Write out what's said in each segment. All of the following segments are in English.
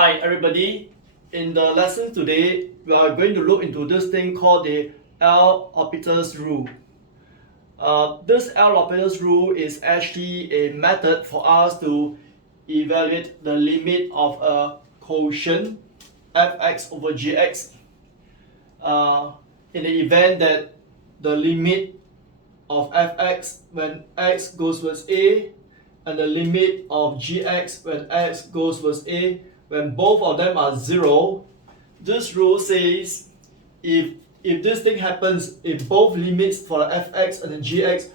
Hi everybody, in the lesson today we are going to look into this thing called the LHopital's rule. This LHopital's rule is actually a method for us to evaluate the limit of a quotient fx over gx in the event that the limit of fx when x goes towards a and the limit of gx when x goes towards a, when both of them are 0, this rule says if this thing happens, if both limits for the fx and the gx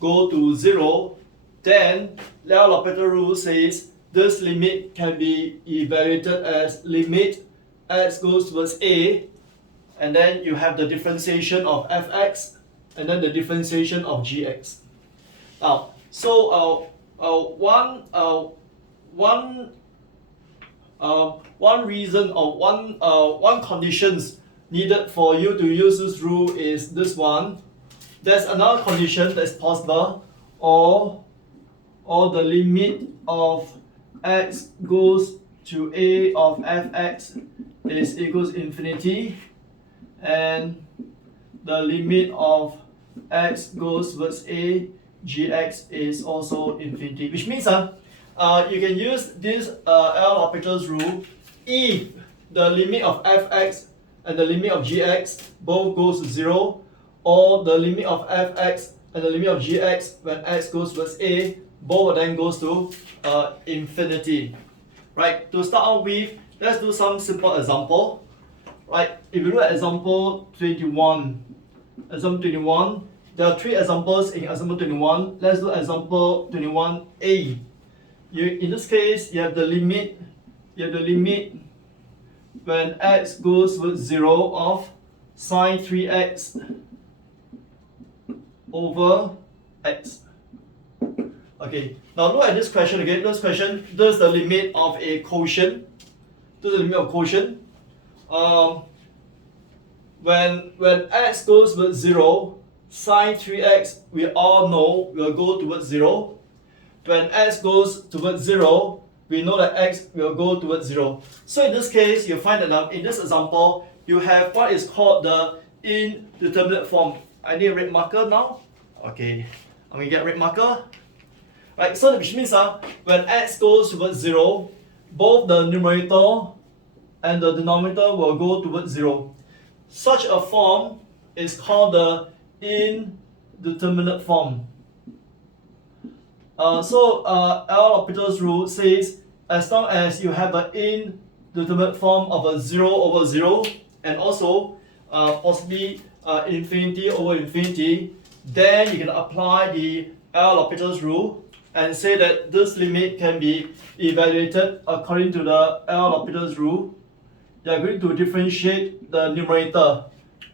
go to 0, then the LHopital rule says this limit can be evaluated as limit x goes towards a, and then you have the differentiation of fx and then the differentiation of gx. Now, so one reason or one conditions needed for you to use this rule is this one. There's another condition that's possible, or the limit of x goes to a of fx is equals infinity, and the limit of x goes towards a gx is also infinity, which means you can use this LHopital's rule if the limit of fx and the limit of gx both goes to 0, or the limit of fx and the limit of gx when x goes towards a, both of them goes to infinity. Right, to start out with, let's do some simple example. Right, if you look at example 21, there are 3 examples in example 21. Let's do example 21a. In this case, you have the limit when x goes with 0 of sine 3x over x. Okay, now look at this question again. This question, this is the limit of a quotient. This is the limit of quotient. When x goes with 0, sine 3x, we all know will go towards 0. When x goes towards 0, we know that x will go towards 0. So in this case, you find that in this example, you have what is called the indeterminate form. I need a red marker now. Okay, I'm going to get a red marker. Right, so which means when x goes towards 0, both the numerator and the denominator will go towards 0. Such a form is called the indeterminate form. LHopital's rule says as long as you have an indeterminate form of a 0 over 0 and also possibly infinity over infinity, then you can apply the LHopital's rule and say that this limit can be evaluated according to the LHopital's rule. You are going to differentiate the numerator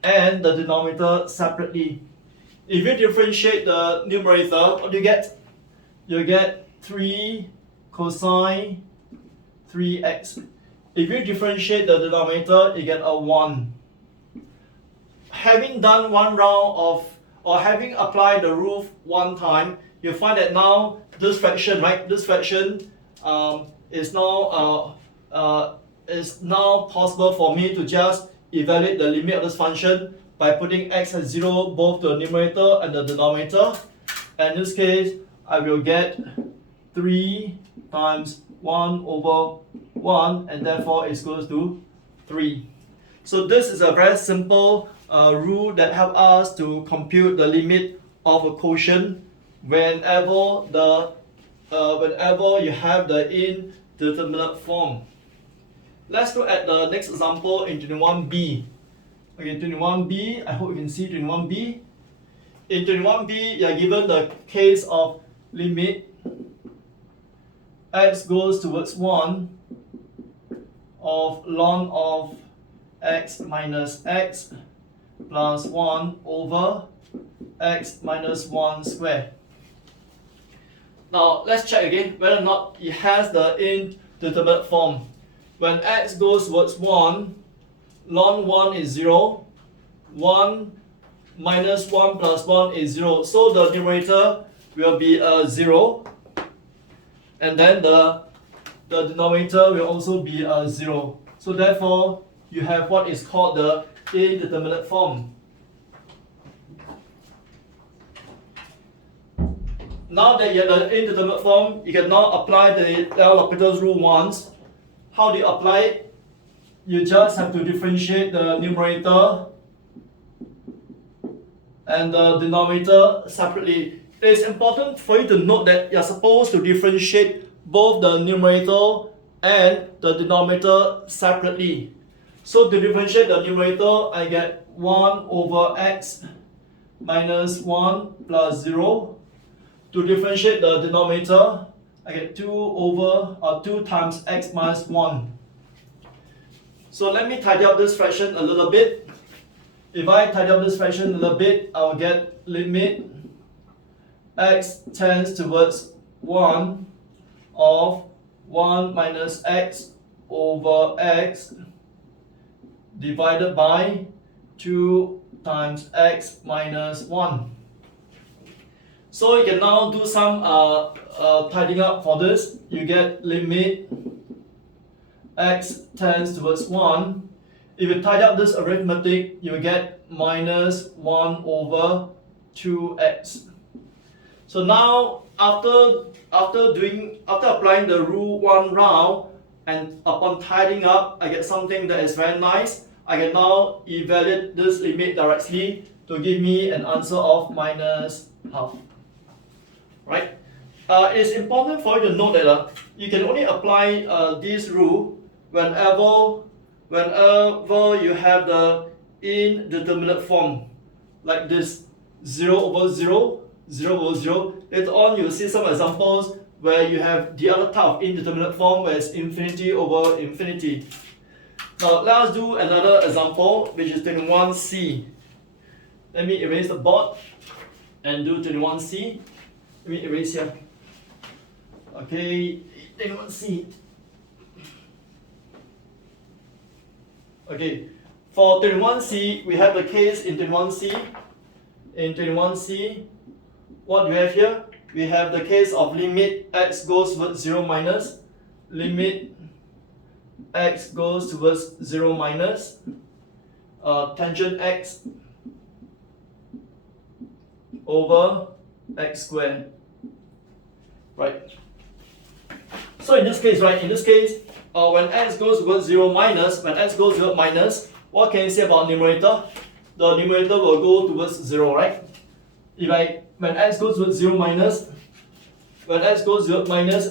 and the denominator separately. If you differentiate the numerator, what do you get? You get 3 cosine 3x. If you differentiate the denominator, you get a 1. Having done one round of, or having applied the rule one time, you find that now this fraction, right? This fraction is now possible for me to just evaluate the limit of this function by putting x at 0 both the numerator and the denominator. And in this case, I will get 3 times 1 over 1, and therefore it's equals to 3. So this is a very simple rule that helps us to compute the limit of a quotient whenever you have the indeterminate form. Let's look at the next example in 21b. Okay, 21b, I hope you can see 21b. In 21b, you are given the case of limit x goes towards 1 of ln of x minus x plus 1 over x minus 1 squared. Now, let's check again whether or not it has the indeterminate form. When x goes towards 1, ln 1 is 0, 1 minus 1 plus 1 is 0. So the numerator will be 0, and then the the denominator will also be 0. So therefore, you have what is called the indeterminate form. Now that you have the indeterminate form, you can now apply the LHopital's rule once. How do you apply it? You just have to differentiate the numerator and the denominator separately. It is important for you to note that you are supposed to differentiate both the numerator and the denominator separately. So to differentiate the numerator, I get 1 over x minus 1 plus 0. To differentiate the denominator, I get 2 times x minus 1. So let me tidy up this fraction a little bit. If I tidy up this fraction a little bit, I will get limit x tends towards 1 of 1 minus x over x divided by 2 times x minus 1. So you can now do some tidying up for this. You get limit x tends towards 1. If you tidy up this arithmetic, you will get minus 1 over 2x. So now after applying the rule one round and upon tidying up, I get something that is very nice. I can now evaluate this limit directly to give me an answer of minus half. Right? It is important for you to note that you can only apply this rule whenever you have the indeterminate form, like this 0 over 0, 0 over 0. Later on, you'll see some examples where you have the other type of indeterminate form, where it's infinity over infinity. Now, let us do another example, which is 21c. Let me erase the board and do 21c. Let me erase here. Okay, 21c. Okay, for 21c, we have the case in 21c. In 21c, what do we have here? We have the case of limit x goes towards 0 minus, limit x goes towards 0 minus, tangent x over x squared. Right? So in this case, when x goes towards 0 minus, what can you say about numerator? The numerator will go towards 0, right? When x goes towards 0 minus,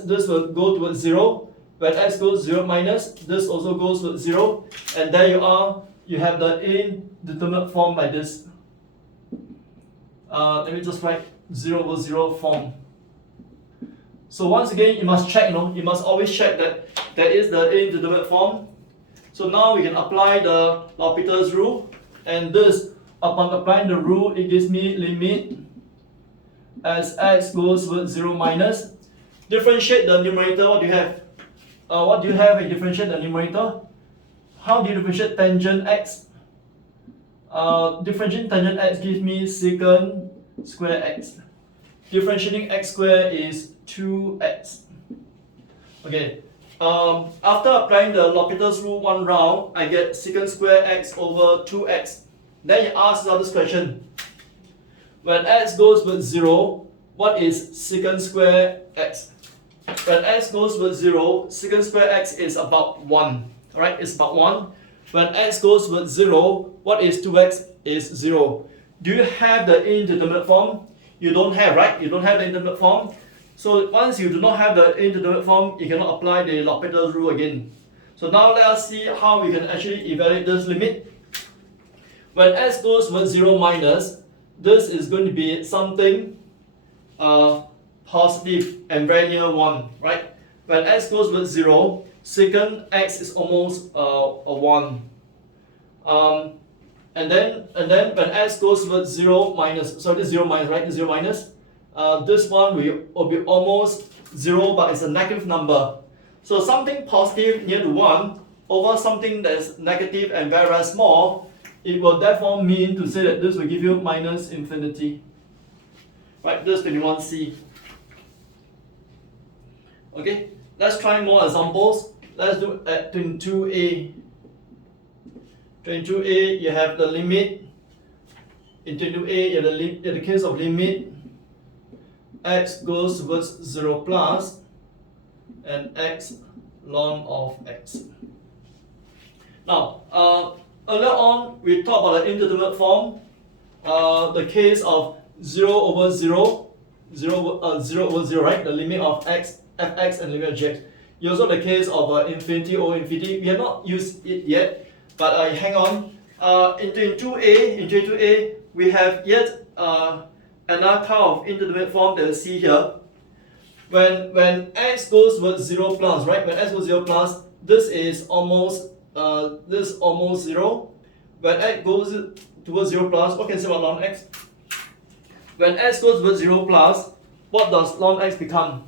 this will go towards 0. When x goes 0 minus, this also goes towards 0. And there you are, you have the indeterminate form like this. Let me just write 0 over 0 form. So once again, you must check, you must always check that there is the indeterminate form. So now we can apply the Lopitas rule, and this, upon applying the rule, it gives me limit as x goes towards 0 minus. Differentiate the numerator, what do you have? What do you have when you differentiate the numerator? How do you differentiate tangent x? Differentiating tangent x gives me secant square x. Differentiating x squared is 2x. Okay. After applying the Lopitas rule one round, I get secant square x over 2x. Then you ask yourself this question. When x goes with 0, what is secant square x? When x goes with 0, secant square x is about 1. Alright, it's about 1. When x goes with 0, what is 2x? Is 0. Do you have the indeterminate form? You don't have, right? You don't have the indeterminate form. So once you do not have the indeterminate form, you cannot apply the L'Hopital's rule again. So now let us see how we can actually evaluate this limit. When x goes with 0 minus, this is going to be something positive and very near 1, right? When x goes with 0, secant x is almost a 1. And then when x goes with 0 minus, sorry, this 0 minus, right? 0 minus. This one will be almost 0, but it's a negative number. So something positive near to 1 over something that is negative and very, very small, it will therefore mean to say that this will give you minus infinity. Right, this is 21c. Okay, let's try more examples. Let's do at 22a. 22a, you have the limit. In 22a, you have in the case of limit, x goes towards 0 plus, and x ln of x. Now, earlier on, we talked about the indeterminate form, the case of 0 over 0, 0 over 0, right? The limit of x, fx, and limit of gx. You also have the case of infinity over infinity. We have not used it yet, but hang on. In 22a, we have yet another kind of indeterminate form that you see here. When x goes towards 0 plus, right? When x goes 0 plus, this is almost 0. When x goes towards 0 plus, what can you say about ln x? When x goes towards 0 plus, what does ln x become?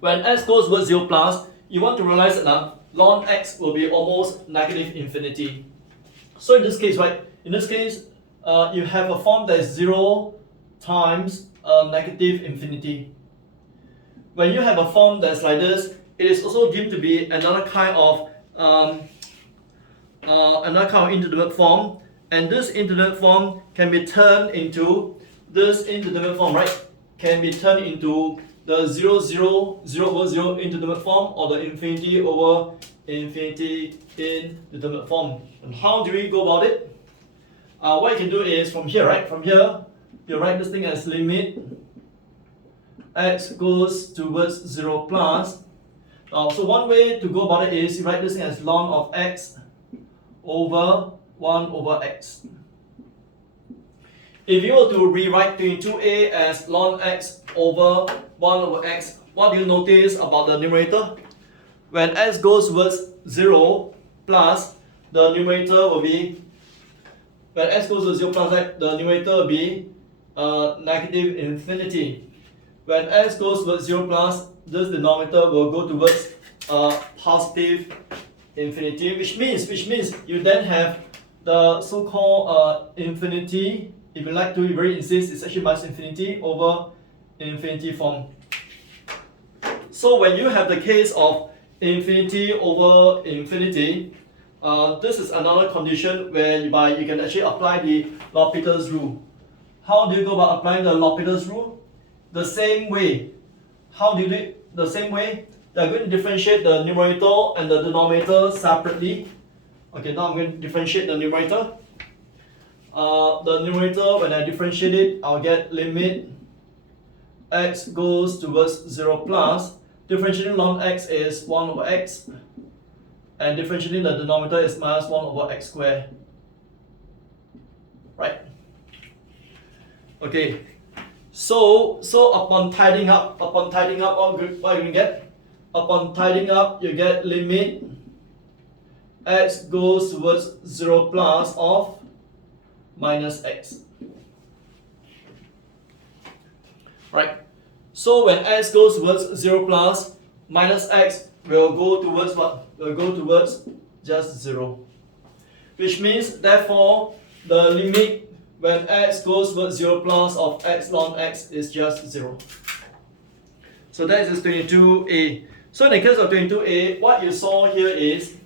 When x goes towards 0 plus, you want to realize that ln x will be almost negative infinity. So in this case, right? In this case, you have a form that is 0 times negative infinity. When you have a form that's like this, it is also deemed to be another kind of indeterminate form, and this indeterminate form can be turned into this indeterminate form, right? Can be turned into the 0, 0, 0 over 0 indeterminate form, or the infinity over infinity indeterminate form. And how do we go about it? What you can do is from here, right? From here, you write this thing as limit x goes towards 0 plus. So one way to go about it is you write this thing as ln of x over 1 over x. If you were to rewrite 22a as ln x over 1 over x, what do you notice about the numerator? When x goes towards 0 plus, the numerator will be, when x goes to 0 plus, right, the numerator will be negative infinity. When x goes towards 0 plus, this denominator will go towards positive infinity, which means you then have the so-called infinity. If you like to very insist, it's actually minus infinity over infinity form. So when you have the case of infinity over infinity, this is another condition whereby you can actually apply the Lopitas rule. How do you go about applying the Lopitas rule? The same way. How do you do it? The same way. They are going to differentiate the numerator and the denominator separately. Okay, now I'm going to differentiate the numerator. The numerator, when I differentiate it, I'll get limit x goes towards 0 plus. Differentiating ln x is 1 over x. And differentiating the denominator is minus 1 over x squared. Right? Okay. So upon tidying up, what are you going to get? Upon tidying up, you get limit x goes towards 0 plus of minus x. Right? So when x goes towards 0 plus, minus x will go towards what? Will go towards just 0. Which means, therefore, the limit when x goes towards 0 plus of x ln x is just 0. So that is 22a. So in the case of 22a, what you saw here is,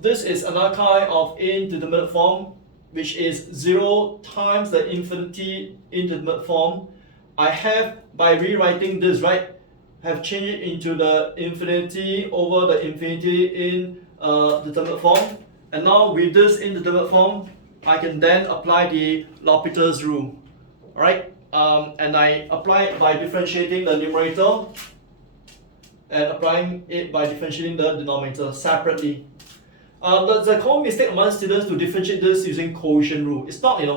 this is another kind of indeterminate form, which is 0 times the infinity indeterminate form. I have, by rewriting this, right, have changed it into the infinity over the infinity in determinate form. And now with this indeterminate form, I can then apply the Lopitas rule. Alright? And I apply it by differentiating the numerator and applying it by differentiating the denominator separately. There's a common mistake among students to differentiate this using quotient rule. It's not, you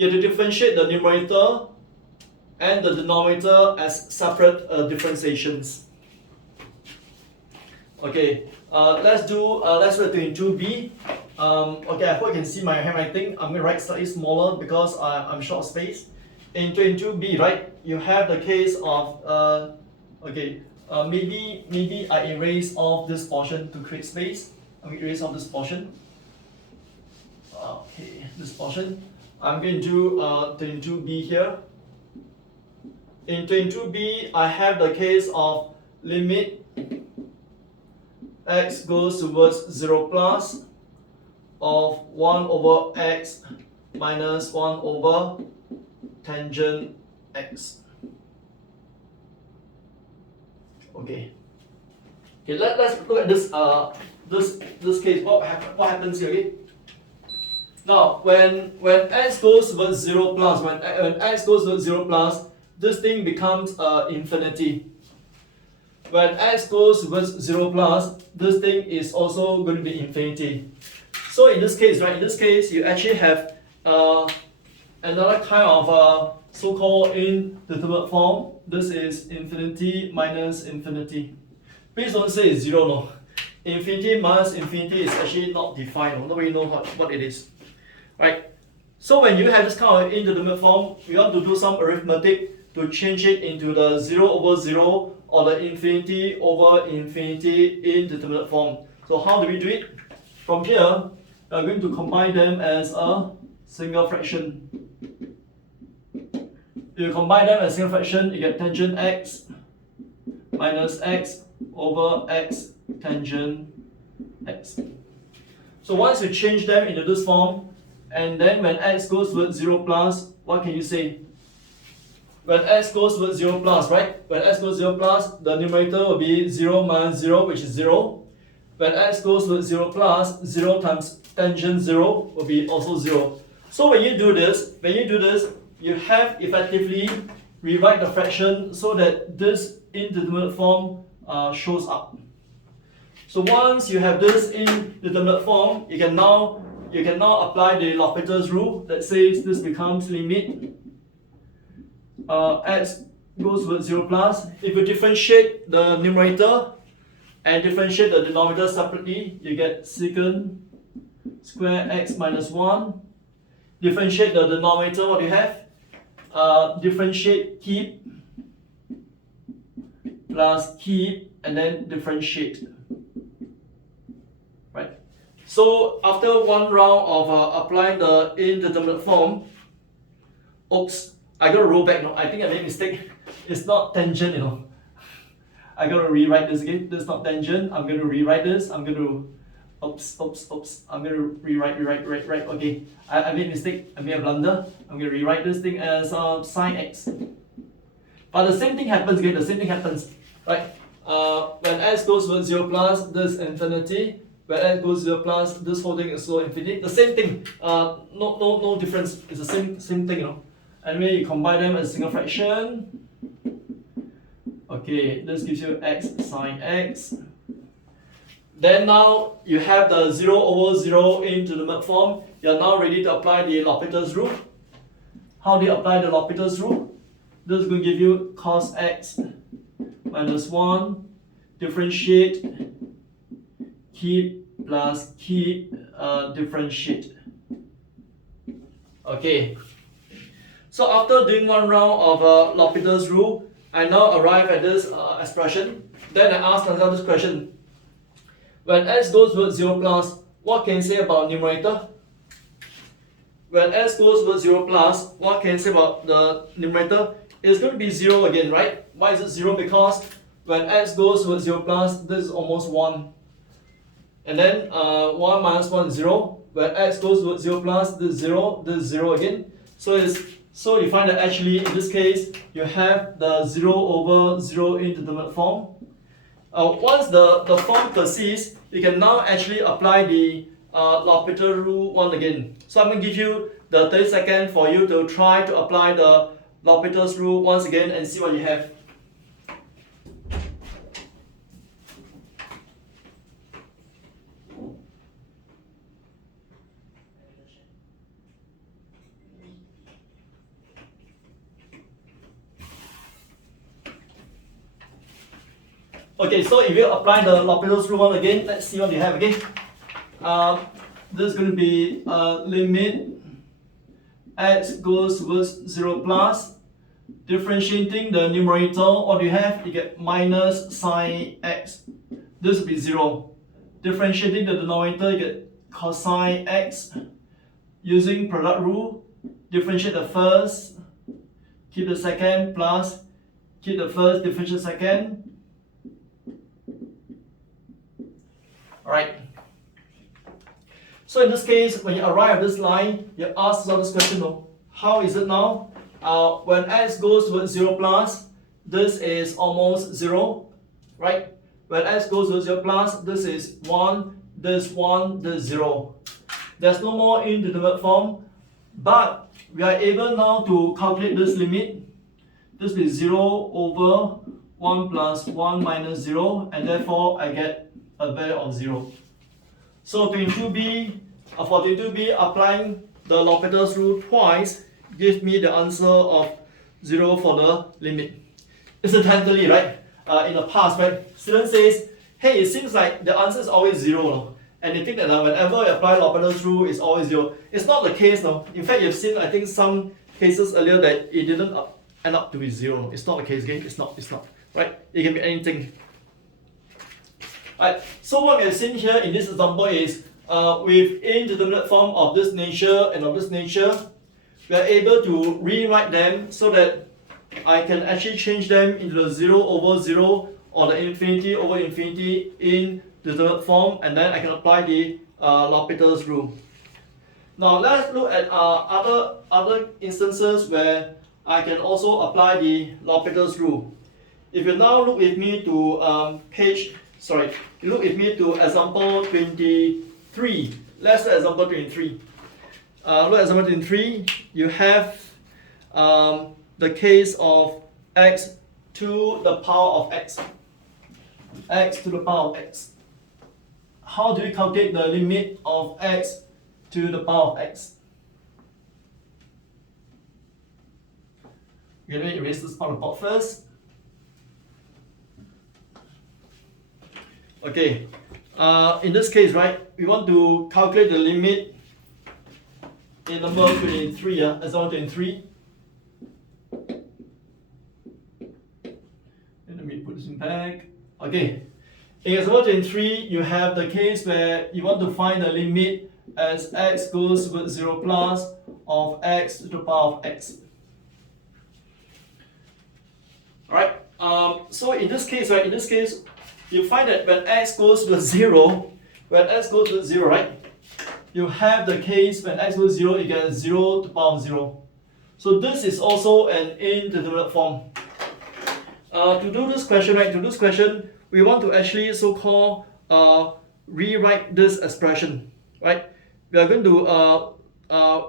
have to differentiate the numerator and the denominator as separate differentiations. Okay, let's write 22b. Okay, I hope you can see my handwriting. I'm going to write slightly smaller because I'm short of space. In 22b, right, you have the case of, maybe I erase off this portion to create space. I'm going to erase off this portion. Okay, this portion. I'm going to do 22b here. In 22b, I have the case of limit x goes towards 0 plus of 1 over x minus 1 over tangent x. Okay. Okay, let's look at this this case. What happens here? Okay? Now, when x goes towards 0 plus, when x goes towards 0 plus, this thing becomes infinity. When x goes towards 0 plus, this thing is also going to be infinity. So in this case, right? In this case, you actually have another kind of so-called indeterminate form. This is infinity minus infinity. Please don't say it's 0, no. Infinity minus infinity is actually not defined. Nobody knows what it is. Right? So when you have this kind of indeterminate form, we want to do some arithmetic to change it into the 0 over 0 or the infinity over infinity indeterminate form. So how do we do it? From here, we are going to combine them as a single fraction. If you combine them as single fraction, you get tangent x minus x over x tangent x. So once you change them into this form, and then when x goes towards 0 plus, what can you say? When x goes towards 0 plus, right? When x goes 0 plus, the numerator will be 0 minus 0, which is 0. When x goes towards 0 plus, 0 times tangent 0 will be also 0. So when you do this, you have effectively rewrite the fraction so that this indeterminate form shows up. So once you have this indeterminate form, you can now apply the Lopitas rule that says this becomes limit x goes with 0 plus. If you differentiate the numerator and differentiate the denominator separately, you get secant square x minus 1. Differentiate the denominator, what do you have? Differentiate keep plus keep and then differentiate. Right? So after one round of applying the indeterminate form, oops, I gotta roll back. No, I think I made a mistake. It's not tangent, you know. I gotta rewrite this again. This is not tangent. I'm gonna rewrite this. I'm gonna I'm gonna rewrite. Okay, I made a mistake. I made a blunder. I'm gonna rewrite this thing as sine x. But the same thing happens again. The same thing happens, right? When x goes to 0 plus, this infinity. When x goes 0 plus, this whole thing is also infinity. The same thing. No difference. It's the same thing, you know. Anyway, you combine them as a single fraction. Okay, this gives you x sine x. Then now you have the 0 over 0 indeterminate form. You are now ready to apply the Lopitas rule. How do you apply the Lopitas rule? This is going to give you cos x minus 1, differentiate, keep plus keep, differentiate. Okay. So after doing one round of Lopitas rule, I now arrive at this expression. Then I ask myself this question. When x goes towards 0 plus, what can you say about numerator? When x goes towards 0 plus, what can you say about the numerator? It's going to be 0 again, right? Why is it 0? Because when x goes towards 0 plus, this is almost 1. And then 1 minus 1 is 0. When x goes towards 0 plus, this is 0, this is 0 again. So you find that actually in this case, you have the 0 over 0 indeterminate form. Once the form persists, you can now actually apply the L'Hopital rule once again. So I'm going to give you the 30 seconds for you to try to apply the L'Hopital's rule once again and see what you have. Okay, so if you apply the L'Hopital's rule once again, let's see what you have again. This is going to be limit x goes towards 0 plus. Differentiating the numerator, what do you have? You get minus sine x. This will be 0. Differentiating the denominator, you get cosine x. Using product rule, differentiate the first, keep the second, plus keep the first, differentiate second. Alright. So in this case, when you arrive at this line, you ask yourself this question, no? How is it now? When x goes towards 0 plus, this is almost 0, right? When x goes towards 0 plus, this is 1, this 1, this 0. There's no more indeterminate form, but we are able now to calculate this limit. This is 0 over 1 plus 1 minus 0, and therefore I get a value of 0. So 22b, for 22b, applying the Lopitas rule twice gives me the answer of 0 for the limit. Incidentally, right, in the past, right, student says, hey, it seems like the answer is always 0, no? And they think that whenever you apply Lopitas rule, it's always 0. It's not the case, no. In fact, you've seen, I think, some cases earlier that it didn't end up to be 0. It's not the case, okay? It's not, right? It can be anything. Right, so what we have seen here in this example is with indeterminate form of this nature and of this nature, we are able to rewrite them so that I can actually change them into the 0 over 0 or the infinity over infinity in determinate form, and then I can apply the L'Hopital's rule. Now let's look at other instances where I can also apply the L'Hopital's rule. If you now look with me to look with me to example 23. Let's look at example 23. Look at example 23. You have the case of x to the power of x. X to the power of x. How do we calculate the limit of x to the power of x? We're going to erase this part of the board first. Okay, in this case, right, we want to calculate the limit in number 23, example 23. Let me put this in back. Okay, in example 23, you have the case where you want to find the limit as x goes with 0 plus of x to the power of x. Alright, so in this case, right, you find that when x goes to 0, right, you have the case when x goes to 0, you get 0 to the power of 0. So this is also an indeterminate form. To do this question, we want to actually so-called rewrite this expression, right? We are going to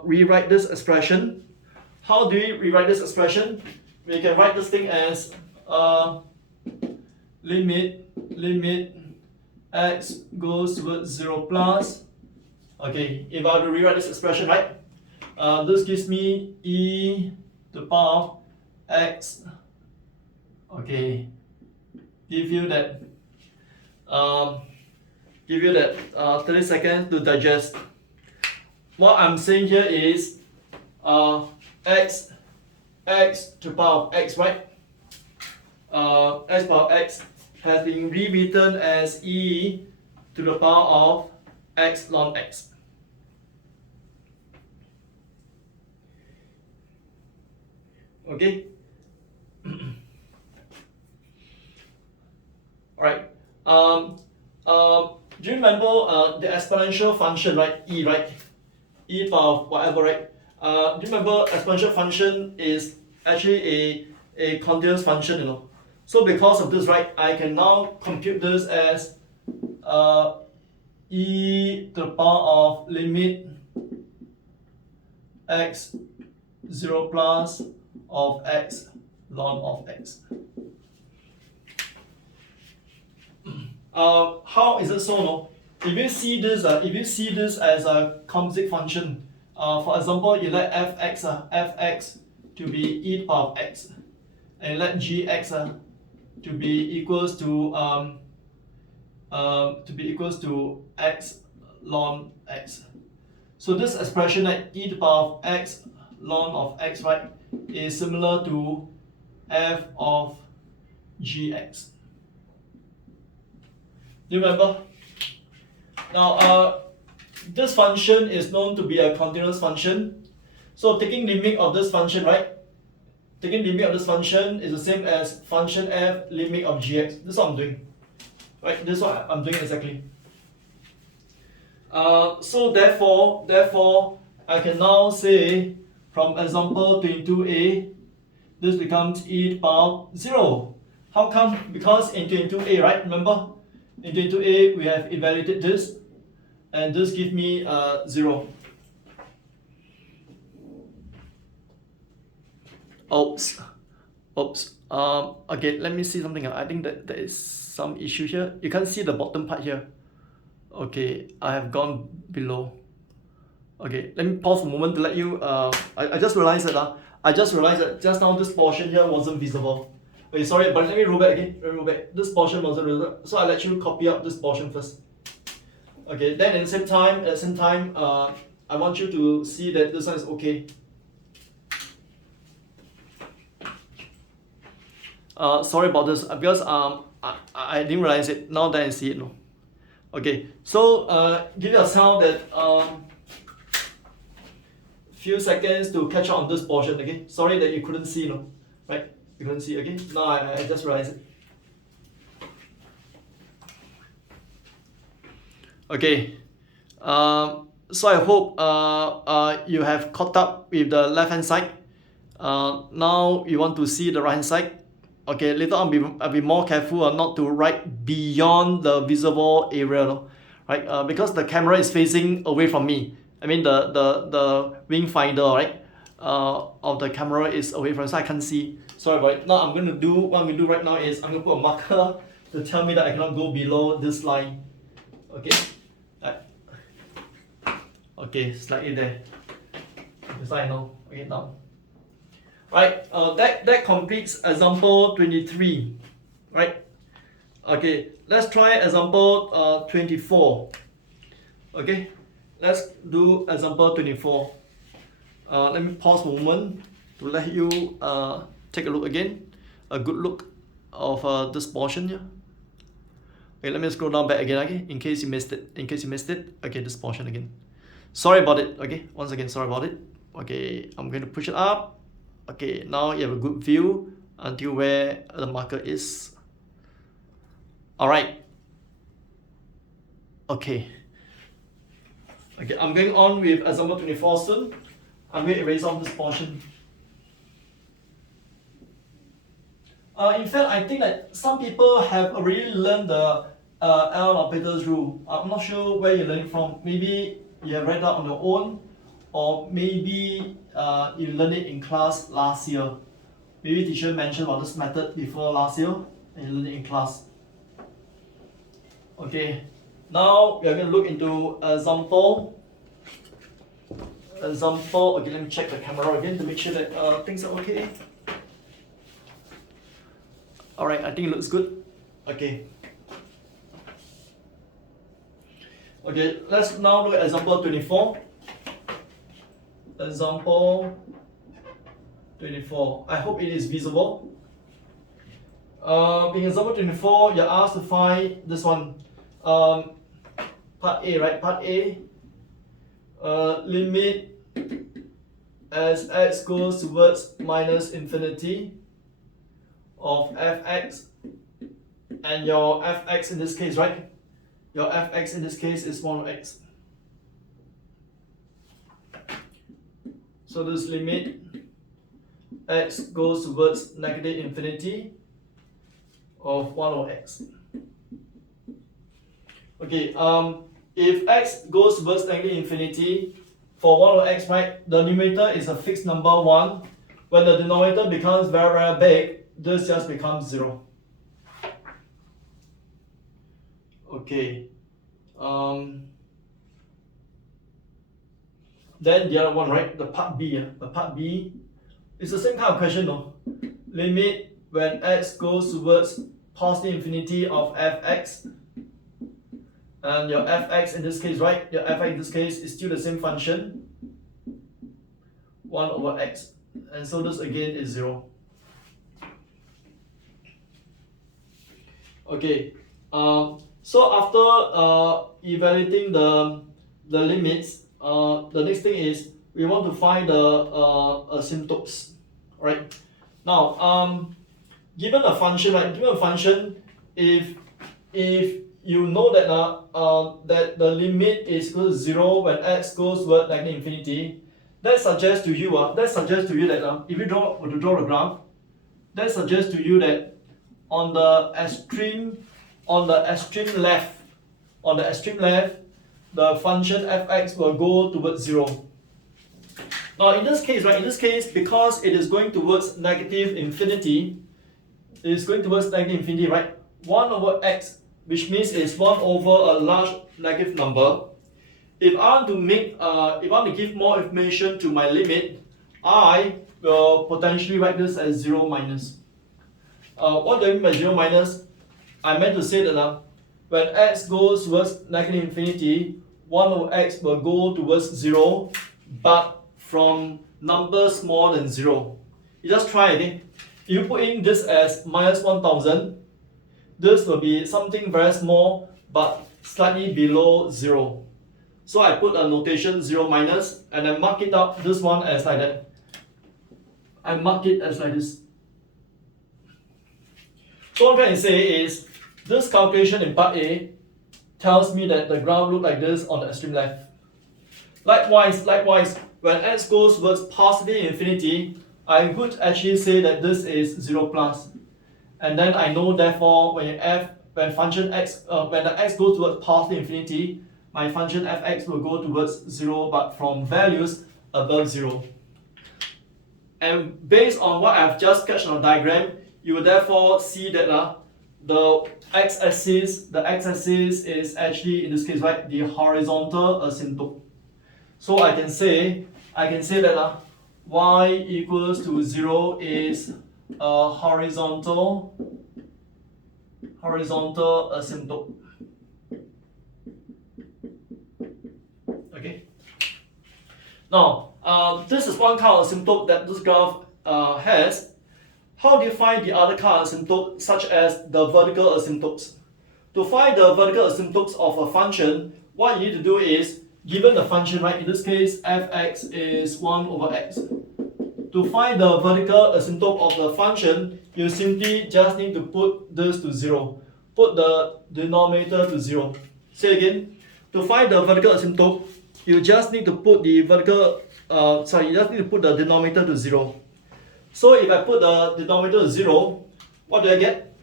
rewrite this expression. How do we rewrite this expression? We can write this thing as limit x goes towards 0 plus. Okay, if I were to rewrite this expression, right, this gives me e to the power of x. Okay, give you that 30 seconds to digest. What I'm saying here is x to the power of x, right? X power of x has been rewritten as e to the power of x ln x. Okay. Alright. Do you remember the exponential function, right? E, right? E power of whatever, right? Do you remember exponential function is actually a continuous function, you know? So because of this, right, I can now compute this as e to the power of limit x 0 plus of x ln of x. How is it so? No? If you see this as a composite function, for example, you let fx to be e to the power of x, and let gx to be equals to x ln x. So this expression at e to the power of x ln of x, right, is similar to f of gx. Do you remember? Now, this function is known to be a continuous function. So taking limit of this function, right, taking limit of this function is the same as function f limit of gx. This is what I'm doing. Right? This is what I'm doing exactly. So therefore, I can now say from example 22a, this becomes e to the power 0. How come? Because in 22a, right? Remember, in 22a we have evaluated this, and this gives me 0. Oops. Okay, let me see something. I think that there is some issue here. You can't see the bottom part here. Okay, I have gone below. Okay, let me pause for a moment to let you. I just realized that just now this portion here wasn't visible. Okay, sorry, but let me roll back again. This portion wasn't visible, so I'll let you copy up this portion first. Okay, then at the same time, I want you to see that this one is okay. Sorry about this because I didn't realize it. Now that I see it, no. Okay, so give yourself that few seconds to catch up on this portion. Okay, sorry that you couldn't see, no, right? You couldn't see. Okay, now I just realized it. Okay, so I hope you have caught up with the left hand side. Now you want to see the right hand side. Okay, later on I'll be more careful not to write beyond the visible area, no? Right? Because the camera is facing away from me. I mean the wing finder, right? Of the camera is away from me, so I can't see. Sorry about it. Now what I'm gonna do right now is I'm gonna put a marker to tell me that I cannot go below this line. Okay. Okay, slightly there. This I know. Okay, now. Right, that completes example 23, right? Okay, let's try example 24. Okay, let's do example 24. Let me pause for a moment to let you take a look again, a good look of this portion here. Okay, let me scroll down back again, okay, in case you missed it. Okay, this portion again. Sorry about it, okay, once again, sorry about it. Okay, I'm going to push it up. Okay, now you have a good view until where the marker is. Alright. Okay, I'm going on with example 24 soon. I'm going to erase off this portion. In fact, I think that some people have already learned the LHopital's rule. I'm not sure where you're learning from. Maybe you have read that on your own, or maybe you learned it in class last year. Maybe teacher mentioned about this method before last year and you learned it in class. Okay, now we are going to look into example. Okay, let me check the camera again to make sure that things are okay. Alright, I think it looks good. Okay. Okay, let's now look at example 24. Example 24. I hope it is visible. In example 24, you're asked to find this one. Part A, right? Part A. Limit as x goes towards minus infinity of fx, and your fx in this case, right? Your fx in this case is 1 over x. So this limit x goes towards negative infinity of 1 over x. Okay, if x goes towards negative infinity for 1 over x, right, the numerator is a fixed number 1. When the denominator becomes very, very big, this just becomes 0. Okay. Then the other one, right? The part B. The part B is the same kind of question, no? Limit when x goes towards positive infinity of fx. And your fx in this case, right? Your fx in this case is still the same function, 1 over x. And so this again is 0. Okay. So after evaluating the limits, the next thing is we want to find the asymptotes. Alright. Now, given a function, right? Given a function, if you know that that the limit is equal to 0 when x goes toward negative infinity, that suggests to you that if you were to draw the graph, that suggests to you that on the extreme left, the function fx will go towards 0. Now in this case, because it is going towards negative infinity, right? 1 over x, which means it's 1 over a large negative number. If I want to give more information to my limit, I will potentially write this as 0 minus. What do I mean by 0 minus? I meant to say that when x goes towards negative infinity, 1 over x will go towards 0, but from numbers smaller than 0. You just try again. If you put in this as minus 1000, this will be something very small but slightly below 0. So I put a notation 0 minus and I mark it up, this one as like that. I mark it as like this. So what I'm trying to say is, this calculation in part A tells me that the graph looks like this on the extreme left. Likewise, when x goes towards positive infinity, I would actually say that this is 0 plus. And then I know therefore when function x when the x goes towards positive infinity, my function fx will go towards 0 but from values above 0. And based on what I've just sketched on the diagram, you will therefore see that the x-axis is actually, in this case, right, the horizontal asymptote. So I can say that y equals to 0 is a horizontal asymptote. Okay. Now, this is one kind of asymptote that this graph has. How do you find the other kind of asymptote, such as the vertical asymptotes? To find the vertical asymptotes of a function, what you need to do is, given the function, right, in this case, fx is 1 over x. To find the vertical asymptote of the function, you simply just need to put this to 0. Put the denominator to 0. Say again. To find the vertical asymptote, you just need to put the denominator to 0. So if I put the denominator to 0, what do I get?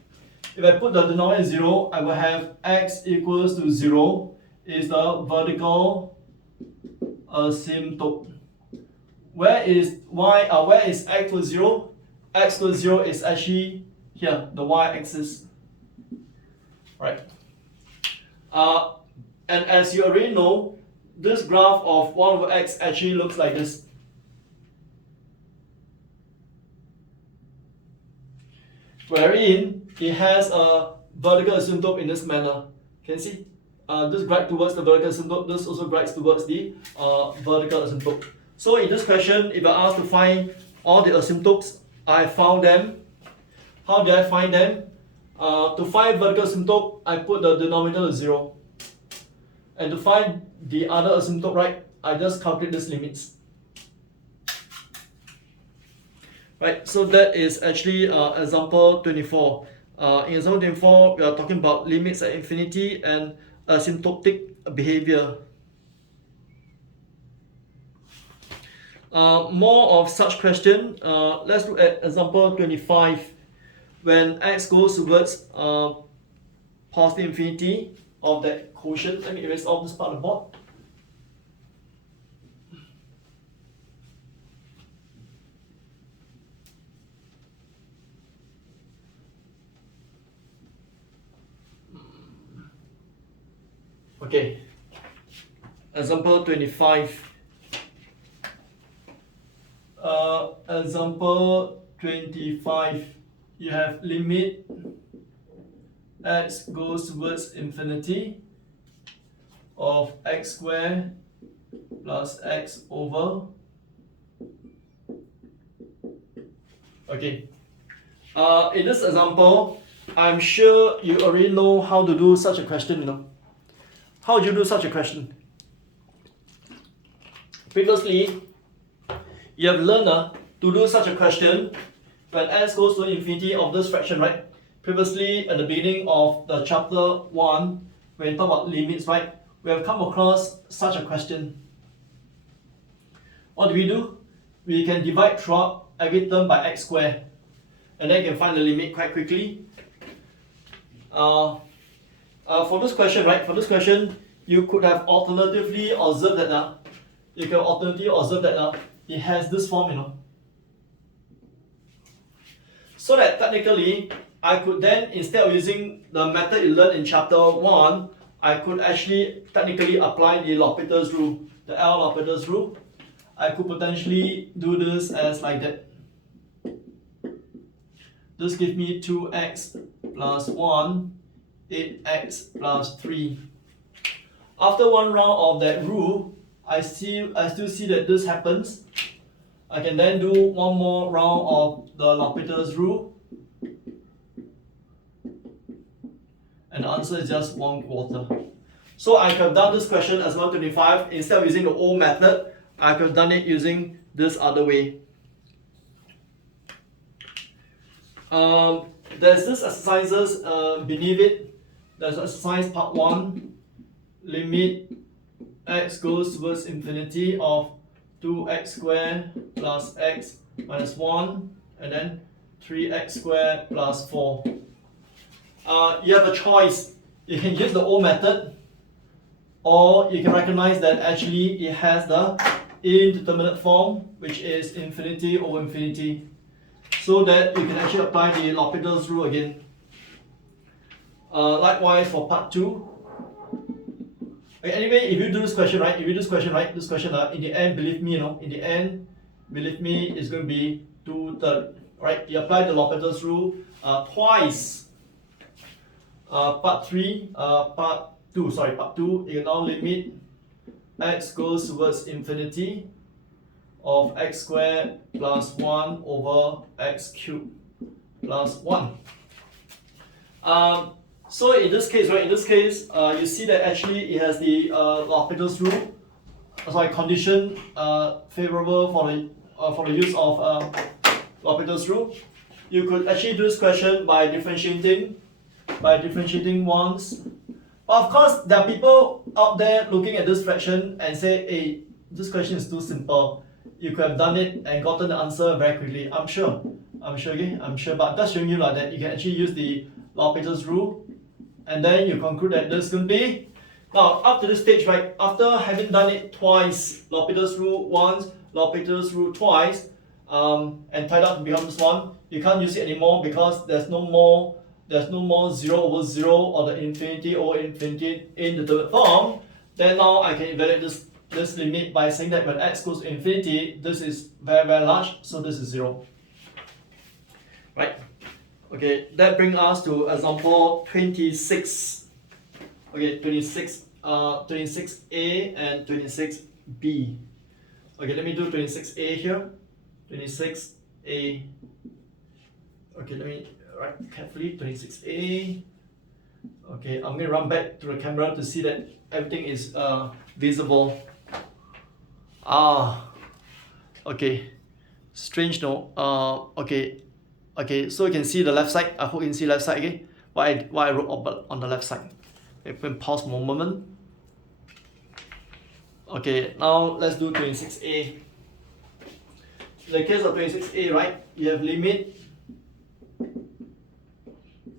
If I put the denominator to 0, I will have x equals to 0 is the vertical asymptote. Where is x equals 0? X equals 0 is actually here, the y-axis. Right. And as you already know, this graph of 1 over x actually looks like this. Wherein it has a vertical asymptote in this manner. Can you see? This glides towards the vertical asymptote, this also glides towards the vertical asymptote. So in this question, if I ask to find all the asymptotes, I found them. How did I find them? To find vertical asymptote, I put the denominator to 0. And to find the other asymptote, right, I just calculate these limits. Right, so that is actually example 24. In example 24, we are talking about limits at infinity and asymptotic behavior. More of such question. Let's look at example 25. When x goes towards positive infinity of that quotient. Let me erase off this part of the board. Okay, example 25. Example 25, you have limit x goes towards infinity of x squared plus x over. Okay, in this example, I'm sure you already know how to do such a question, you know. How would you do such a question? Previously, you have learned to do such a question. when x goes to infinity of this fraction, right? Previously, at the beginning of the chapter 1, when we talk about limits, right, we have come across such a question. What do? We can divide throughout every term by x squared, and then you can find the limit quite quickly. For this question, right, you could have alternatively observed that it has this form, you know. So that technically, I could then, instead of using the method you learned in chapter 1, I could actually technically apply the Lopitas rule, the LHopital's rule. I could potentially do this as like that. This gives me 2x plus 1, 8x plus 3. After one round of that rule, I still see that this happens. I can then do one more round of the Lopitas rule, and the answer is just 1/4. So I could have done this question as 125. Instead of using the old method, I could have done it using this other way. There's this exercises beneath it. There's exercise part 1, limit x goes towards infinity of 2x squared plus x minus 1, and then 3x squared plus 4. You have a choice. You can use the old method, or you can recognize that actually it has the indeterminate form, which is infinity over infinity, so that you can actually apply the L'Hopital's rule again. Likewise for part 2. Okay, anyway, if you do this question right, in the end, believe me, it's going to be 2/3. Right? You apply the L'Hopital's rule twice. Part 2, you can now limit x goes towards infinity of x squared plus 1 over x cubed plus 1. So in this case, you see that actually it has the L'Hopital's rule, condition favorable for the use of L'Hopital's rule. You could actually do this question by differentiating once. But of course, there are people out there looking at this fraction and say, hey, this question is too simple. You could have done it and gotten the answer very quickly. I'm sure, but just showing you like that you can actually use the L'Hopital's rule, and then you conclude that this is going to be. Now, up to this stage, right, after having done it twice, L'Hopital's rule once, L'Hopital's rule twice, and tied up to become this one, you can't use it anymore because there's no more 0 over 0 or the infinity over infinity in the determinate form. Then now I can evaluate this limit by saying that when x goes to infinity, this is very, very large, so this is 0. Right? Okay, that brings us to example 26. Okay, 26A and 26B. Okay, let me do 26A here. 26A. Okay, let me write carefully. 26A. Okay, I'm going to run back to the camera to see that everything is visible. Okay. Strange, no? Okay, so you can see the left side. I hope you can see left side, okay? What I wrote on the left side. Okay, we can pause for a moment. Okay, now let's do 26A. In the case of 26A, right, you have limit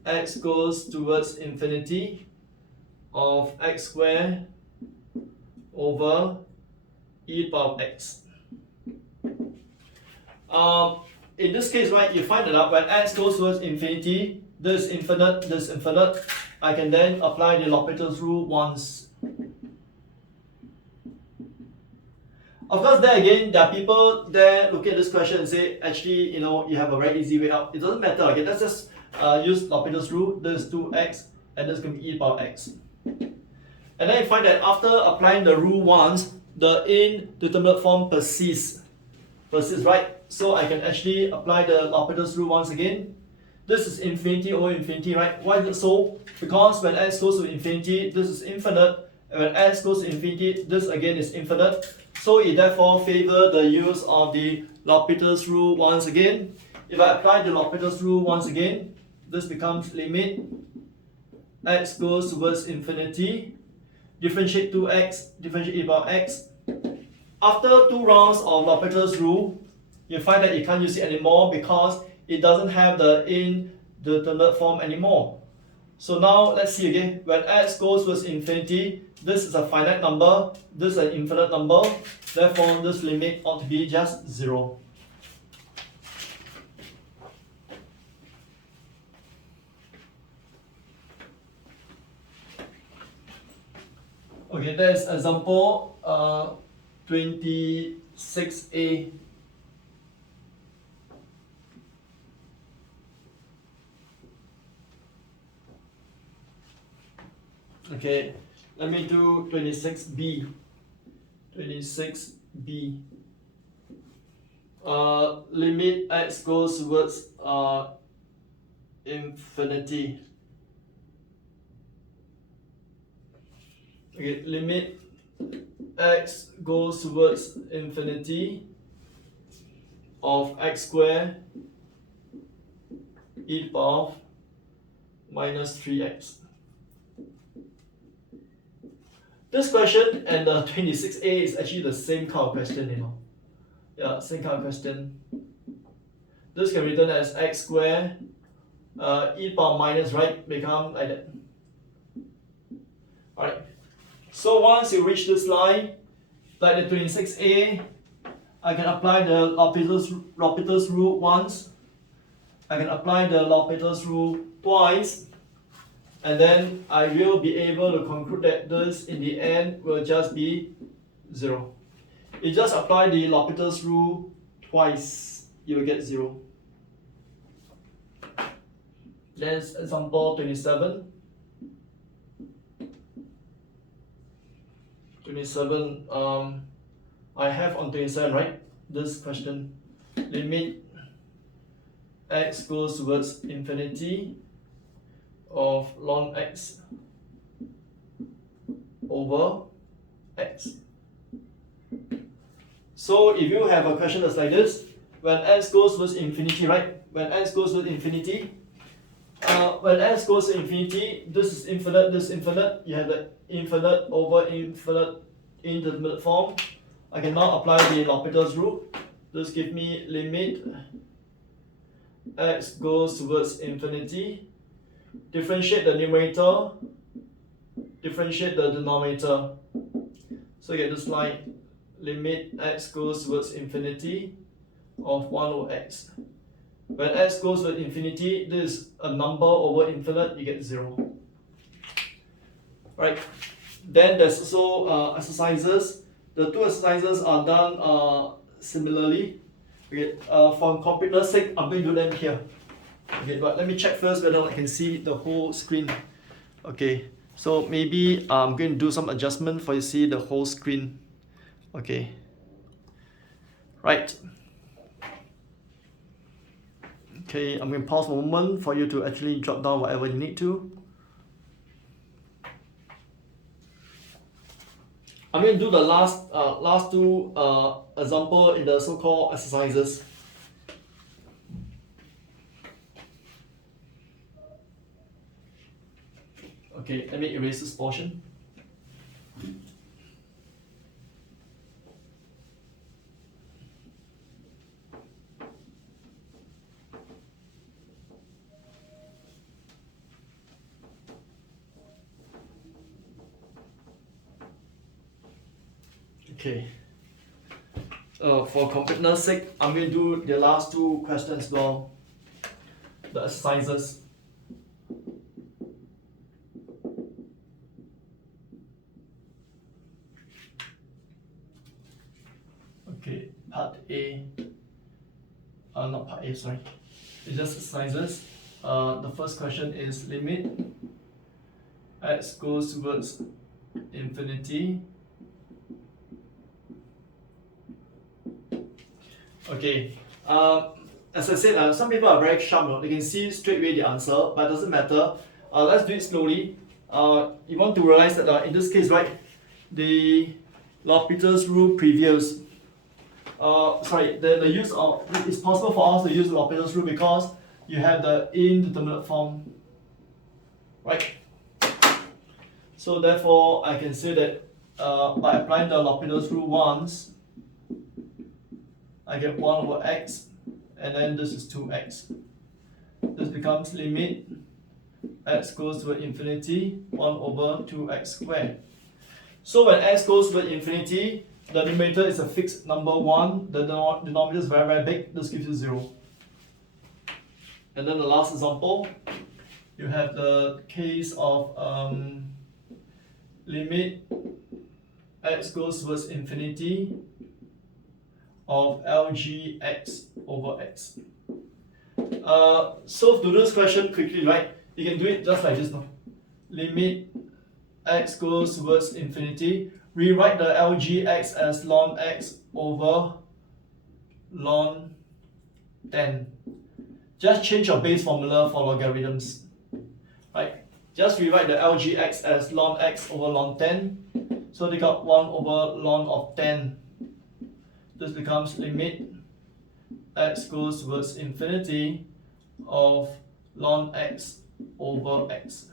x goes towards infinity of x squared over e to the power of x. In this case, right, you find that when x goes towards infinity, this is infinite, I can then apply the L'Hopital's rule once. Of course, there again, there are people there looking at this question and say, actually, you have a very easy way out. It doesn't matter, okay, let's just use L'Hopital's rule. This is 2x, and this is going to be e to the power of x. And then you find that after applying the rule once, the indeterminate form persists, right? So I can actually apply the L'Hopital's rule once again. This is infinity over infinity, right? Why is it so? Because when x goes to infinity, this is infinite, and when x goes to infinity, this again is infinite. So it therefore favors the use of the L'Hopital's rule once again. if I apply the Lopitas rule once again, this becomes limit x goes towards infinity, differentiate 2x, differentiate e power x. After 2 rounds of Lopitas rule, you find that you can't use it anymore because it doesn't have the indeterminate form anymore. So now let's see again. When x goes towards infinity, this is a finite number, this is an infinite number, therefore this limit ought to be just 0. Okay, that's example 26a. Okay, let me do 26b. 26b. Limit x goes towards infinity. Okay, limit x goes towards infinity of x squared e to the power of minus 3x. This question and the 26a is actually the same kind of question, you know. Yeah, same kind of question. This can be written as x squared e to the power minus, right? Become like that. Alright. So once you reach this line, like the 26a, I can apply the Lopitas rule once. I can apply the Lopitas rule twice. And then I will be able to conclude that this in the end will just be 0. You just apply the Lopitas rule twice, you will get 0. That's example 27. 27, I have on 27, right? This question, limit x goes towards infinity of ln x over x. So if you have a question that's like this, when x goes towards infinity, right? When x goes to infinity, when x goes to infinity, this is infinite, this is infinite. You have the infinite over infinite indeterminate form. I can now apply the Lopitas rule. This gives me limit x goes towards infinity. Differentiate the numerator, differentiate the denominator. So you get this line, limit x goes towards infinity of 1 over x. When x goes to infinity, this is a number over infinite, you get 0. Right. Then there's also exercises. The 2 exercises are done similarly. Okay. For completeness sake, I'm going to do them here. Okay, but let me check first whether I can see the whole screen. Okay, so maybe I'm going to do some adjustment for you to see the whole screen. Okay. Right. Okay, I'm going to pause for a moment for you to actually jot down whatever you need to. I'm going to do the last 2 example in the so-called exercises. Okay, let me erase this portion. Okay. For completeness sake, I'm going to do the last 2 questions as well. The exercises. Okay, part A. Not part A, sorry. It's just exercises. The first question is limit x goes towards infinity. Okay, as I said, some people are very sharp, they can see straight away the answer, but it doesn't matter. Let's do it slowly. You want to realize that in this case, right, the Lopitas rule prevails. the use of, it's possible for us to use Lopitas rule because you have the indeterminate form, right? So therefore, I can say that by applying the Lopitas rule once, I get 1 over x, and then this is 2x. This becomes limit x goes to infinity 1 over 2x squared. So when x goes to infinity, the numerator is a fixed number 1, the denominator is very, very big, this gives you 0. And then the last example, you have the case of limit x goes towards infinity of LGX over x. So to do this question quickly, right, you can do it just like this now. Limit x goes towards infinity. Rewrite the LGX as ln x over ln 10. Just change your base formula for logarithms. Right? Just rewrite the LGX as ln x over ln 10. So they got 1 over ln of 10. This becomes limit x goes towards infinity of ln x over x.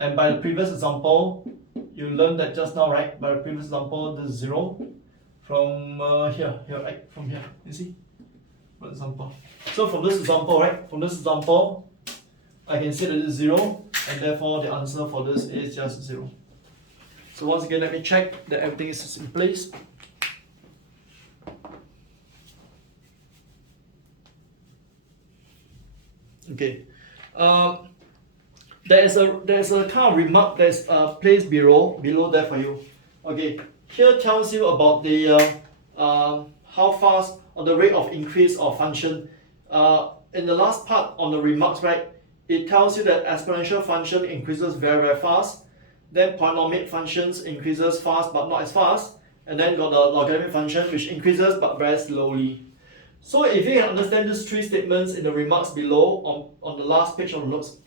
And by the previous example, you learned that just now, right? By the previous example, this is 0 from here, right? From here, you see? For example. So from this example, right? From this example, I can say that this is 0, and therefore the answer for this is just 0. So once again, let me check that everything is in place. Okay. There's a kind of remark that's placed below there for you. Okay, here tells you about the how fast or the rate of increase of function. In the last part on the remarks, right, it tells you that exponential function increases very, very fast. Then polynomial functions increases fast but not as fast. And then got the logarithmic function which increases but very slowly. So if you can understand these three statements in the remarks below on the last page of the notes,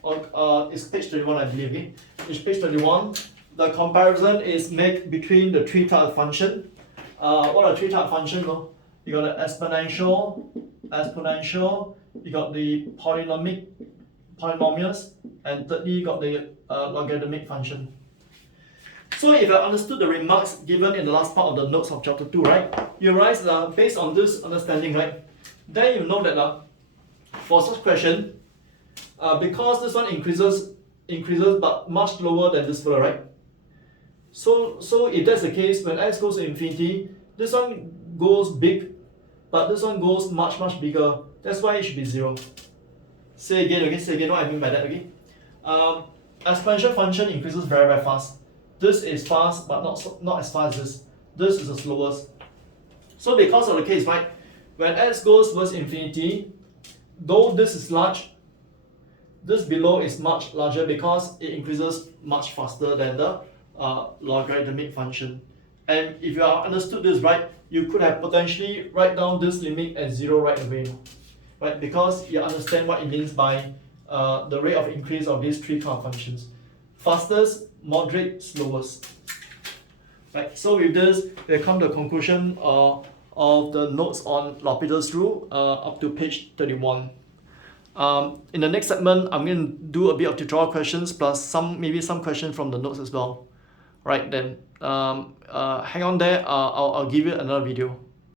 it's page 31 I believe, okay? It's page 31. The comparison is made between the three types of function. What are three types of function? No? You got the exponential, you got the polynomials, and thirdly you got the logarithmic function. So if I understood the remarks given in the last part of the notes of chapter 2, right, you realize that based on this understanding, right, then you know that for such question, because this one increases but much lower than this further, right? So if that's the case, when x goes to infinity, this one goes big, but this one goes much, much bigger. That's why it should be 0. Say again, okay? Say again what I mean by that, okay? Exponential function increases very, very fast. This is fast, but not as fast as this. This is the slowest. So because of the case, right, when x goes towards infinity, though this is large, this below is much larger because it increases much faster than the logarithmic function. And if you have understood this, right, you could have potentially write down this limit as 0 right away, right? Because you understand what it means by the rate of increase of these three kind of functions: fastest, moderate, slowest. Right. So with this, we come to the conclusion of the notes on Lopitas rule up to page 31. In the next segment, I'm going to do a bit of tutorial questions plus maybe some questions from the notes as well. Right then, hang on there. I'll give you another video.